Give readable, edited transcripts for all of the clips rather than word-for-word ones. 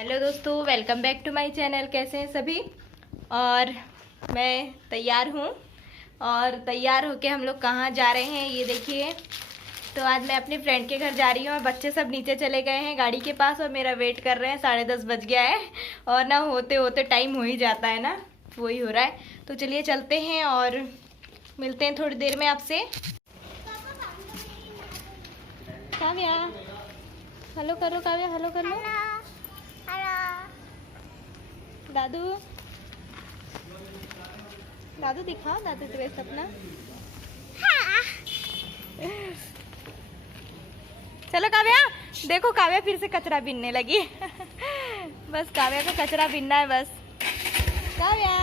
Hello दोस्तों, welcome back to my channel. कैसे हैं सभी। और मैं तैयार हूँ और तैयार होके हम लोग कहाँ जा रहे हैं ये देखिए। तो आज मैं अपनी फ्रेंड के घर जा रही हूँ और बच्चे सब नीचे चले गए हैं गाड़ी के पास और मेरा वेट कर रहे हैं। 10:30 बज गया है और ना होते होते टाइम हो ही जाता है ना, वही हो रहा है। तो चलिए चलते हैं और मिलते हैं थोड़ी देर में आपसे। काव्या हेलो करो, काव्या हेलो कर लो। दादू दादू दिखाओ, दादू ड्रेस अपना। चलो काव्या, देखो काव्या फिर से कचरा बीनने लगी। बस काव्या को कचरा बीनना है बस। काव्या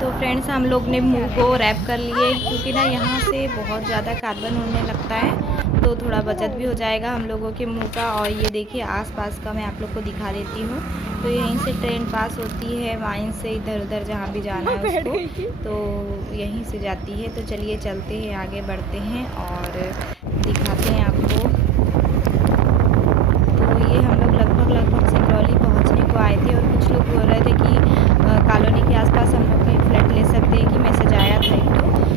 तो फ्रेंड्स, हम लोग ने मुंह को रैप कर लिए क्योंकि ना यहाँ से बहुत ज़्यादा कार्बन उड़ने लगता है, तो थोड़ा बचत भी हो जाएगा हम लोगों के मुंह का। और ये देखिए आसपास का मैं आप लोग को दिखा देती हूँ। तो यहीं से ट्रेन पास होती है, वहीं से इधर उधर जहाँ भी जाना है उसको, तो यहीं से जाती है। तो चलिए चलते हैं, आगे बढ़ते हैं और दिखाते हैं आपको। तो ये हम लोग लगभग सिंगरौली पहुँचने को आए थे और कुछ लोग बोल रहे थे कि कॉलोनी के आसपास हम लोग कहीं फ्लैट ले सकते हैं कि मैसेज आया था एक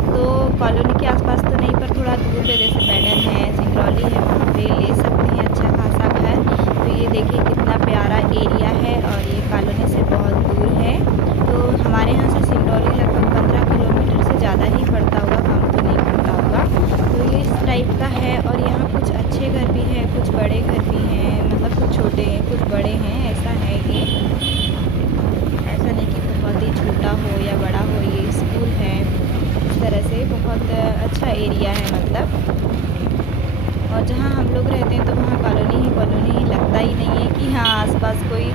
तो कॉलोनी के आसपास तो नहीं, पर थोड़ा दूर पे जैसे बैडन है, सिंगरौली है, वहाँ पे ले सकते हैं अच्छा खासा घर। तो ये देखिए कितना प्यारा एरिया है और ये कॉलोनी से बहुत दूर है। तो हमारे यहाँ से सिंगरौली लगभग 15 किलोमीटर से ज़्यादा ही पड़ता होगा, कम तो नहीं पड़ता होगा। तो ये इस टाइप का है और यहाँ कुछ अच्छे घर भी हैं, कुछ बड़े घर भी हैं, मतलब कुछ छोटे हैं कुछ बड़े हैं, ऐसा है। ये ऐसा नहीं कि बहुत ही छोटा हो या बड़ा हो, ये स्कूल है। इस तरह से बहुत अच्छा एरिया है मतलब। और जहाँ हम लोग रहते हैं तो वहाँ कॉलोनी ही लगता ही नहीं है कि हाँ आसपास कोई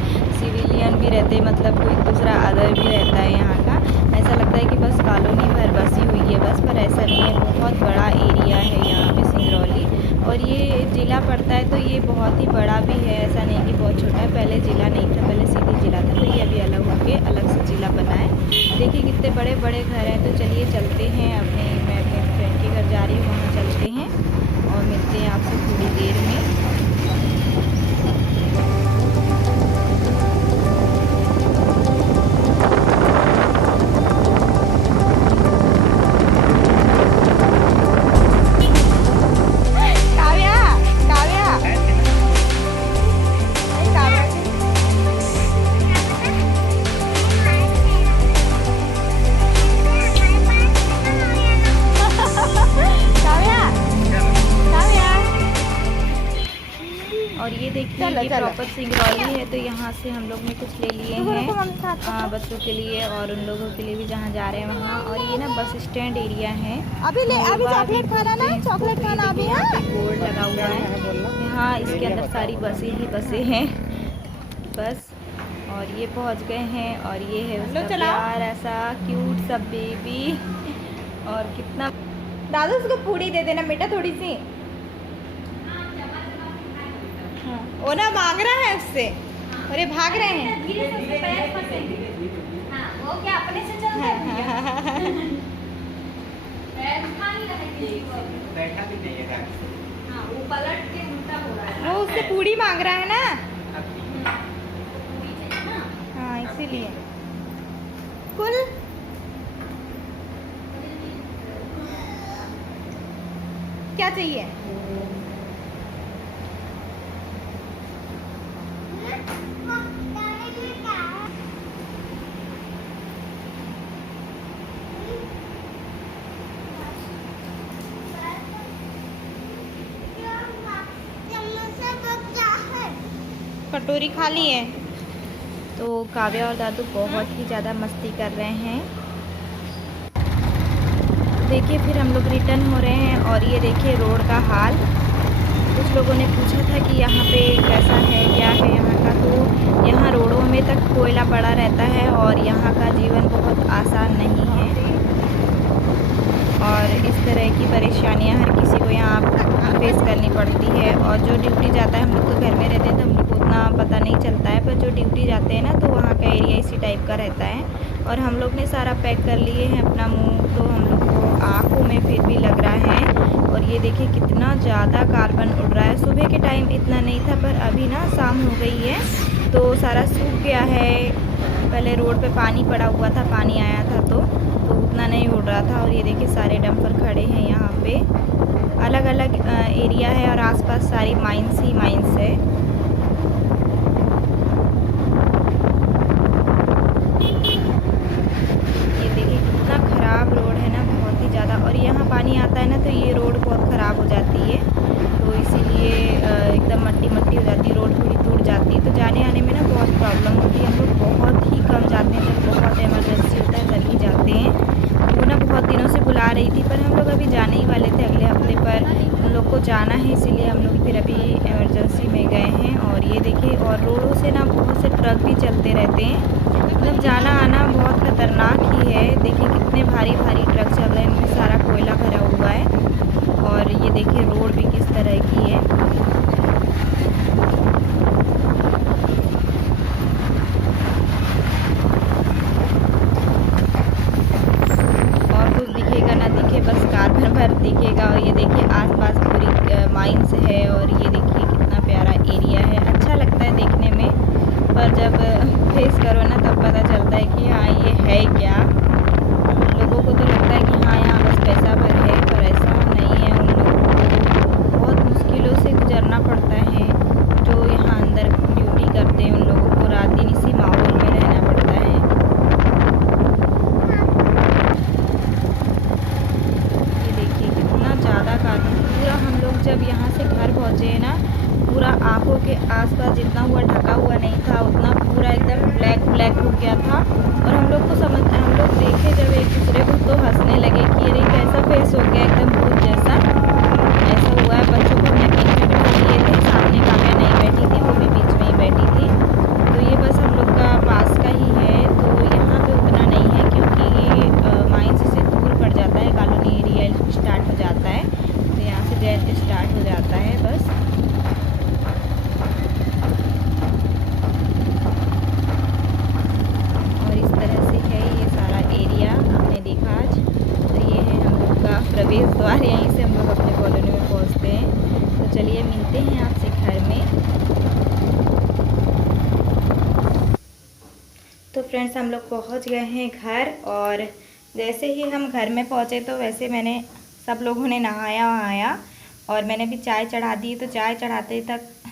सिविलियन भी रहते, मतलब कोई दूसरा अदर भी रहता है यहाँ का। ऐसा लगता है कि बस कॉलोनी भर बसी हुई है बस, पर ऐसा नहीं है। बहुत बड़ा एरिया है यहाँ पे सिंगरौली और ये ज़िला पड़ता है, तो ये बहुत ही बड़ा भी है। ऐसा नहीं कि बहुत छोटा है। पहले ज़िला नहीं था, पहले सीधी ज़िला था, तो ये अभी अलग होके अलग से ज़िला बना है। देखिए कितने बड़े बड़े घर हैं। तो चलिए चलते हैं, मैं अपने फ्रेंड के घर जा रही हूँ, वहाँ चलते हैं और मिलते हैं आपसे थोड़ी देर में। और ये देखिए ये प्रॉपर सिंगरौली है। तो यहाँ से हम लोग ने कुछ ले लिए हैं बच्चों के लिए और उन लोगों के लिए भी जहाँ जा रहे हैं वहाँ। और ये ना बस स्टैंड एरिया है। अभी चॉकलेट खाना ना, चॉकलेट खाना अभी है। बोर्ड लगा हुआ है यहाँ, इसके अंदर सारी बसें ही बसें हैं बस। और ये पहुँच गए हैं और ये है उसका प्यार, ऐसा क्यूट सा बेबी। और कितना दादा उसको पूड़ी दे देना बेटा थोड़ी सी। वो ना मांग रहा है उससे और ये भाग रहे हैं। वो क्या अपने से चलता है। बैठा भी नहीं है। हाँ, वो पलट के उल्टा हो रहा है। वो उससे पूड़ी मांग रहा है ना। हाँ इसीलिए कुल क्या चाहिए। कटोरी खा ली है। तो काव्या और दादू बहुत ही ज़्यादा मस्ती कर रहे हैं। देखिए फिर हम लोग रिटर्न हो रहे हैं और ये देखिए रोड का हाल। कुछ लोगों ने पूछा था कि यहाँ पे कैसा है क्या है यहाँ का। तो यहाँ रोडों में तक कोयला पड़ा रहता है और यहाँ का जीवन बहुत आसान नहीं है और इस तरह की परेशानियाँ हर किसी को यहाँ फेस करनी पड़ती है। और जो ड्यूटी जाता है, हम लोग तो घर में रहते हैं तो हम लोग को उतना पता नहीं चलता है, पर जो ड्यूटी जाते हैं ना तो वहाँ का एरिया इसी टाइप का रहता है। और हम लोग ने सारा पैक कर लिए हैं अपना मुंह, तो हम लोग को आँखों में फिर भी लग रहा है और ये देखिए कितना ज़्यादा कार्बन उड़ रहा है। सुबह के टाइम इतना नहीं था, पर अभी ना शाम हो गई है तो सारा सूख गया है। पहले रोड पे पानी पड़ा हुआ था, पानी आया था तो उतना नहीं उड़ रहा था। और ये देखिए सारे डंपर खड़े हैं यहाँ पे, अलग अलग एरिया है और आसपास सारी माइंस ही माइंस है। ये देखिए कितना ख़राब रोड है ना, बहुत ही ज़्यादा। और यहाँ पानी आता है ना तो ये रोड बहुत ख़राब हो जाती है, तो इसीलिए एकदम मट्टी मट्टी हो जाती है, रोड थोड़ी टूट जाती है, तो जाने आने में ना बहुत प्रॉब्लम होती है। हम लोग बहुत ही कम जाते हैं, जब बहुत इमरजेंसी होता है तभी जाते हैं। वो ना बहुत दिनों से बुला रही थी, पर हम लोग अभी जाने ही वाले थे अगले हफ्ते, पर हम लोग को जाना है इसीलिए हम लोग फिर अभी इमरजेंसी में गए हैं। और ये देखिए, और रोडों से ना बहुत से ट्रक भी चलते रहते हैं, मतलब जाना आना बहुत ख़तरनाक ही है। देखिए कितने भारी भारी ट्रक चल रहे हैं, इनमें सारा कोयला भरा हुआ है। और ये देखिए रोड भी किस तरह की है। और कुछ दिखेगा ना दिखे, बस कार्बन भर दिखेगा। और ये देखिए आसपास पूरी माइंस है, और ये देखिए कितना प्यारा एरिया है। अच्छा लगता है देखने में, पर जब फेस करो ना तब पता चलता है कि हाँ ये है क्या। लोगों को तो लगता है कि हाँ यहाँ बस पैसा भर है, पर ऐसा नहीं है। उन लोगों को बहुत मुश्किलों से गुजरना पड़ता है, जो यहाँ अंदर ड्यूटी करते हैं उन लोगों को रात दिन इसी माहौल में रहना पड़ता है। ये देखिए कितना ज़्यादा कार्बन, पूरा हम लोग जब यहाँ से घर पहुँचे हैं ना, पूरा आँखों के आसपास जितना हुआ ढका हुआ नहीं था उतना पूरा एकदम ब्लैक ब्लैक हो गया था। और हम लोग देखे जब एक दूसरे को तो हंसने लगे कि अरे कैसा फेस हो गया, एकदम भूत जैसा ऐसा हुआ है। बच्चों को हमने बीच में बैठा दिए थे, सामने काव्या नहीं बैठी थी, वो भी बीच में ही बैठी थी। तो ये बस हम लोग का पास का ही है, तो यहाँ पे उतना नहीं है क्योंकि माइंस से दूर पड़ जाता है, कॉलोनी एरिया स्टार्ट हो जाता है, तो यहाँ से जैसे स्टार्ट हो जाता है बस। प्रवेश द्वार, यहीं से हम लोग अपने कॉलोनी में पहुंचते हैं। तो चलिए मिलते हैं आपसे घर में। तो फ्रेंड्स हम लोग पहुंच गए हैं घर, और जैसे ही हम घर में पहुंचे तो वैसे मैंने सब लोगों ने नहाया और मैंने भी चाय चढ़ा दी। तो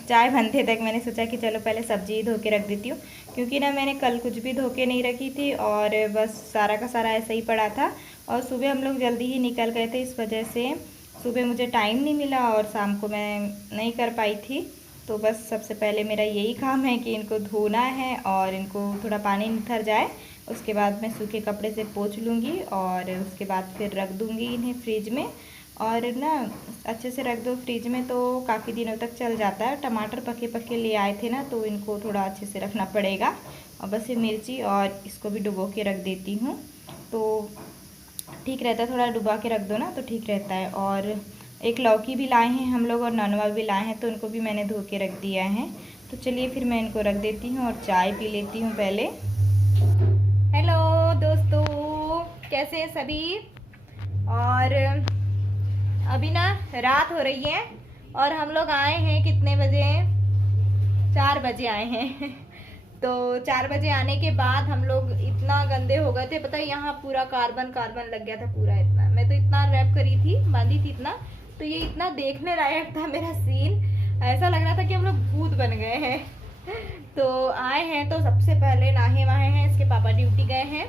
चाय बनते तक मैंने सोचा कि चलो पहले सब्जी धो के रख देती हूँ, क्योंकि ना मैंने कल कुछ भी धो के नहीं रखी थी और बस सारा का सारा ऐसा ही पड़ा था। और सुबह हम लोग जल्दी ही निकल गए थे, इस वजह से सुबह मुझे टाइम नहीं मिला और शाम को मैं नहीं कर पाई थी। तो बस सबसे पहले मेरा यही काम है कि इनको धोना है और इनको थोड़ा पानी निथर जाए, उसके बाद मैं सूखे कपड़े से पोंछ लूँगी और उसके बाद फिर रख दूँगी इन्हें फ्रिज में। और ना अच्छे से रख दो फ्रिज में तो काफ़ी दिनों तक चल जाता है। टमाटर पके पके ले आए थे ना, तो इनको थोड़ा अच्छे से रखना पड़ेगा। और बस ये मिर्ची और इसको भी डुबो के रख देती हूँ, तो ठीक रहता है। थोड़ा डुबा के रख दो ना तो ठीक रहता है। और एक लौकी भी लाए हैं हम लोग और ननवा भी लाए हैं, तो उनको भी मैंने धो के रख दिया है। तो चलिए फिर मैं इनको रख देती हूँ और चाय पी लेती हूँ पहले। हेलो दोस्तों, कैसे हैं सभी। और अभी ना रात हो रही है और हम लोग आए हैं कितने बजे, 4 बजे आए हैं। तो 4 बजे आने के बाद हम लोग इतना गंदे हो गए थे, पता है यहाँ पूरा कार्बन लग गया था पूरा। इतना मैं तो इतना रैप करी थी, बांधी थी इतना, तो ये इतना देखने लायक था मेरा सीन, ऐसा लग रहा था कि हम लोग भूत बन गए हैं। तो आए हैं तो सबसे पहले नहाए वहाए हैं, इसके पापा ड्यूटी गए हैं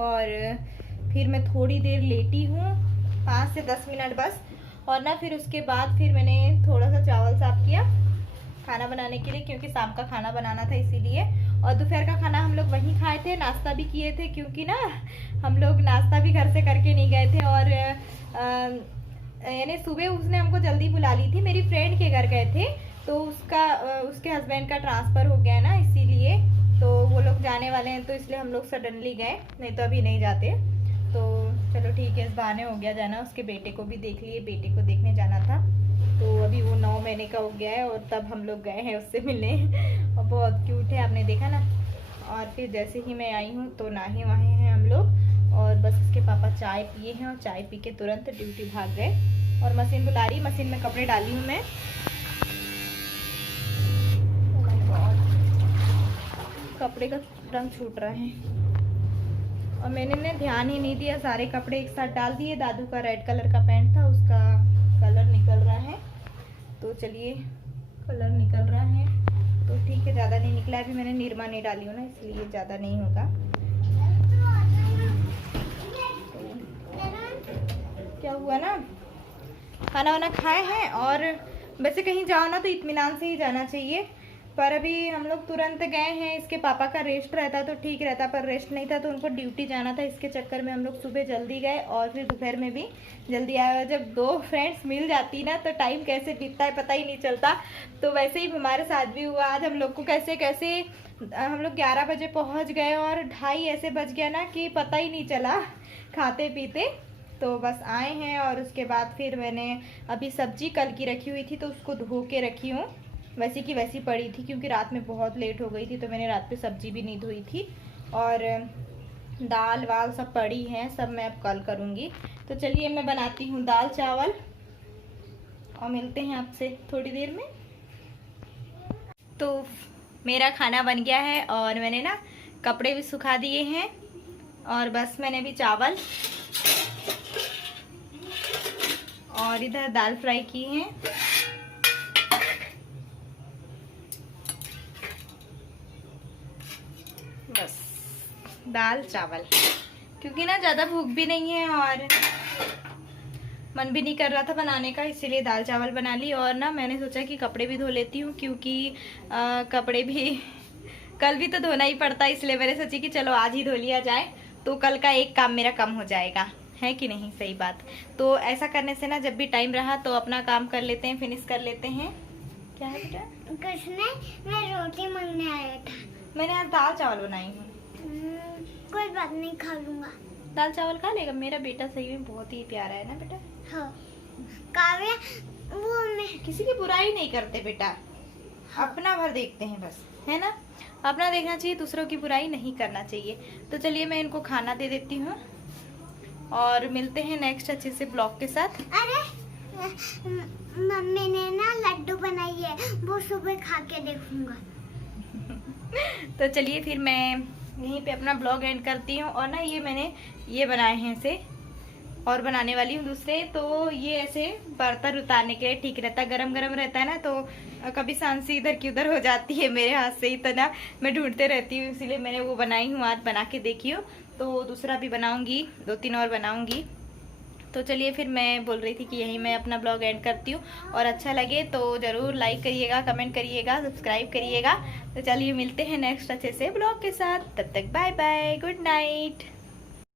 और फिर मैं थोड़ी देर लेटी हूँ, 5 से 10 मिनट बस। और ना फिर उसके बाद फिर मैंने थोड़ा सा चावल साफ किया खाना बनाने के लिए, क्योंकि शाम का खाना बनाना था इसीलिए। और दोपहर का खाना हम लोग वहीं खाए थे, नाश्ता भी किए थे, क्योंकि ना हम लोग नाश्ता भी घर से करके नहीं गए थे। और यानी सुबह उसने हमको जल्दी बुला ली थी, मेरी फ्रेंड के घर गए थे, तो उसके हस्बैंड का ट्रांसफ़र हो गया ना, इसीलिए तो वो लोग जाने वाले हैं, तो इसलिए हम लोग सडनली गए, नहीं तो अभी नहीं जाते। तो चलो ठीक है, इस बहाने हो गया जाना। उसके बेटे को भी देख लिए, बेटे को देखने जाना था, तो अभी वो 9 महीने का हो गया है और तब हम लोग गए हैं उससे मिलने। और बहुत क्यूट है, आपने देखा ना। और फिर जैसे ही मैं आई हूँ तो नहाए वहाए हैं हम लोग, और बस उसके पापा चाय पिए हैं और चाय पी के तुरंत ड्यूटी भाग गए। और मशीन बुला रही, मशीन में कपड़े डाली हूँ मैं। Oh my God, कपड़े का रंग छूट रहा है और मैंने ध्यान ही नहीं दिया, सारे कपड़े एक साथ डाल दिए। दादू का रेड कलर का पैंट था, उसका कलर निकल रहा है। तो चलिए, कलर निकल रहा है तो ठीक है, ज़्यादा नहीं निकला। अभी मैंने निरमा नहीं डाली हूँ ना, इसलिए ज़्यादा नहीं होगा। तो क्या हुआ ना, खाना वाना खाए हैं और वैसे कहीं जाओ ना तो इत्मीनान से ही जाना चाहिए। पर अभी हम लोग तुरंत गए हैं, इसके पापा का रेस्ट रहता तो ठीक रहता, पर रेस्ट नहीं था तो उनको ड्यूटी जाना था। इसके चक्कर में हम लोग सुबह जल्दी गए और फिर दोपहर में भी जल्दी आया। जब दो फ्रेंड्स मिल जाती ना तो टाइम कैसे बीतता है पता ही नहीं चलता। तो वैसे ही हमारे साथ भी हुआ। आज हम लोग को कैसे कैसे हम लोग 11 बजे पहुंच गए और 2:30 ऐसे बज गया ना कि पता ही नहीं चला खाते पीते। तो बस आए हैं और उसके बाद फिर मैंने अभी सब्जी कल की रखी हुई थी तो उसको धो के रखी हूँ, वैसी की वैसी पड़ी थी क्योंकि रात में बहुत लेट हो गई थी तो मैंने रात पे सब्जी भी नहीं धोई थी। और दाल वाल सब पड़ी हैं, सब मैं अब कल करूँगी। तो चलिए मैं बनाती हूँ दाल चावल और मिलते हैं आपसे थोड़ी देर में। तो मेरा खाना बन गया है और मैंने ना कपड़े भी सुखा दिए हैं और बस मैंने भी चावल और इधर दाल फ्राई की है। बस दाल चावल, क्योंकि ना ज़्यादा भूख भी नहीं है और मन भी नहीं कर रहा था बनाने का, इसीलिए दाल चावल बना ली। और ना मैंने सोचा कि कपड़े भी धो लेती हूँ क्योंकि कपड़े भी कल भी तो धोना ही पड़ता, इसलिए मैंने सोची कि चलो आज ही धो लिया जाए तो कल का एक काम मेरा कम हो जाएगा, है कि नहीं? सही बात। तो ऐसा करने से ना जब भी टाइम रहा तो अपना काम कर लेते हैं, फिनिश कर लेते हैं। क्या है बेटा? कुछ नहीं, मैं रोटी मांगने आया था। मैंने आज दाल चावल बनाई हूँ। कोई बात नहीं, खा लूंगा। दाल चावल खा लेगा मेरा बेटा, सही में बहुत ही प्यारा है ना बेटा। हाँ काव्या, वो मैं किसी की बुराई नहीं करते बेटा, अपना भर देखते हैं बस, है ना? अपना देखना चाहिए, दूसरों की बुराई नहीं करना चाहिए। तो चलिए मैं इनको खाना दे देती हूँ और मिलते हैं नेक्स्ट अच्छे से ब्लॉग के साथ। अरे मम्मी ने ना लड्डू बनाई है, वो सुबह खा के देखूंगा। तो चलिए फिर मैं यहीं पे अपना ब्लॉग एंड करती हूँ। और ना ये मैंने ये बनाए हैं ऐसे, और बनाने वाली हूँ दूसरे। तो ये ऐसे बर्तन उतारने के लिए ठीक रहता है, गरम गरम रहता है ना, तो कभी सांसी इधर की उधर हो जाती है मेरे हाथ से ही, तो ना मैं ढूंढते रहती हूँ, इसीलिए मैंने वो बनाई हूँ। आज बना के देखी हो, तो दूसरा भी बनाऊंगी, 2-3 और बनाऊंगी। तो चलिए फिर मैं बोल रही थी कि यहीं मैं अपना ब्लॉग एंड करती हूँ और अच्छा लगे तो ज़रूर लाइक करिएगा, कमेंट करिएगा, सब्सक्राइब करिएगा। तो चलिए मिलते हैं नेक्स्ट अच्छे से ब्लॉग के साथ, तब तक बाय बाय, गुड नाइट।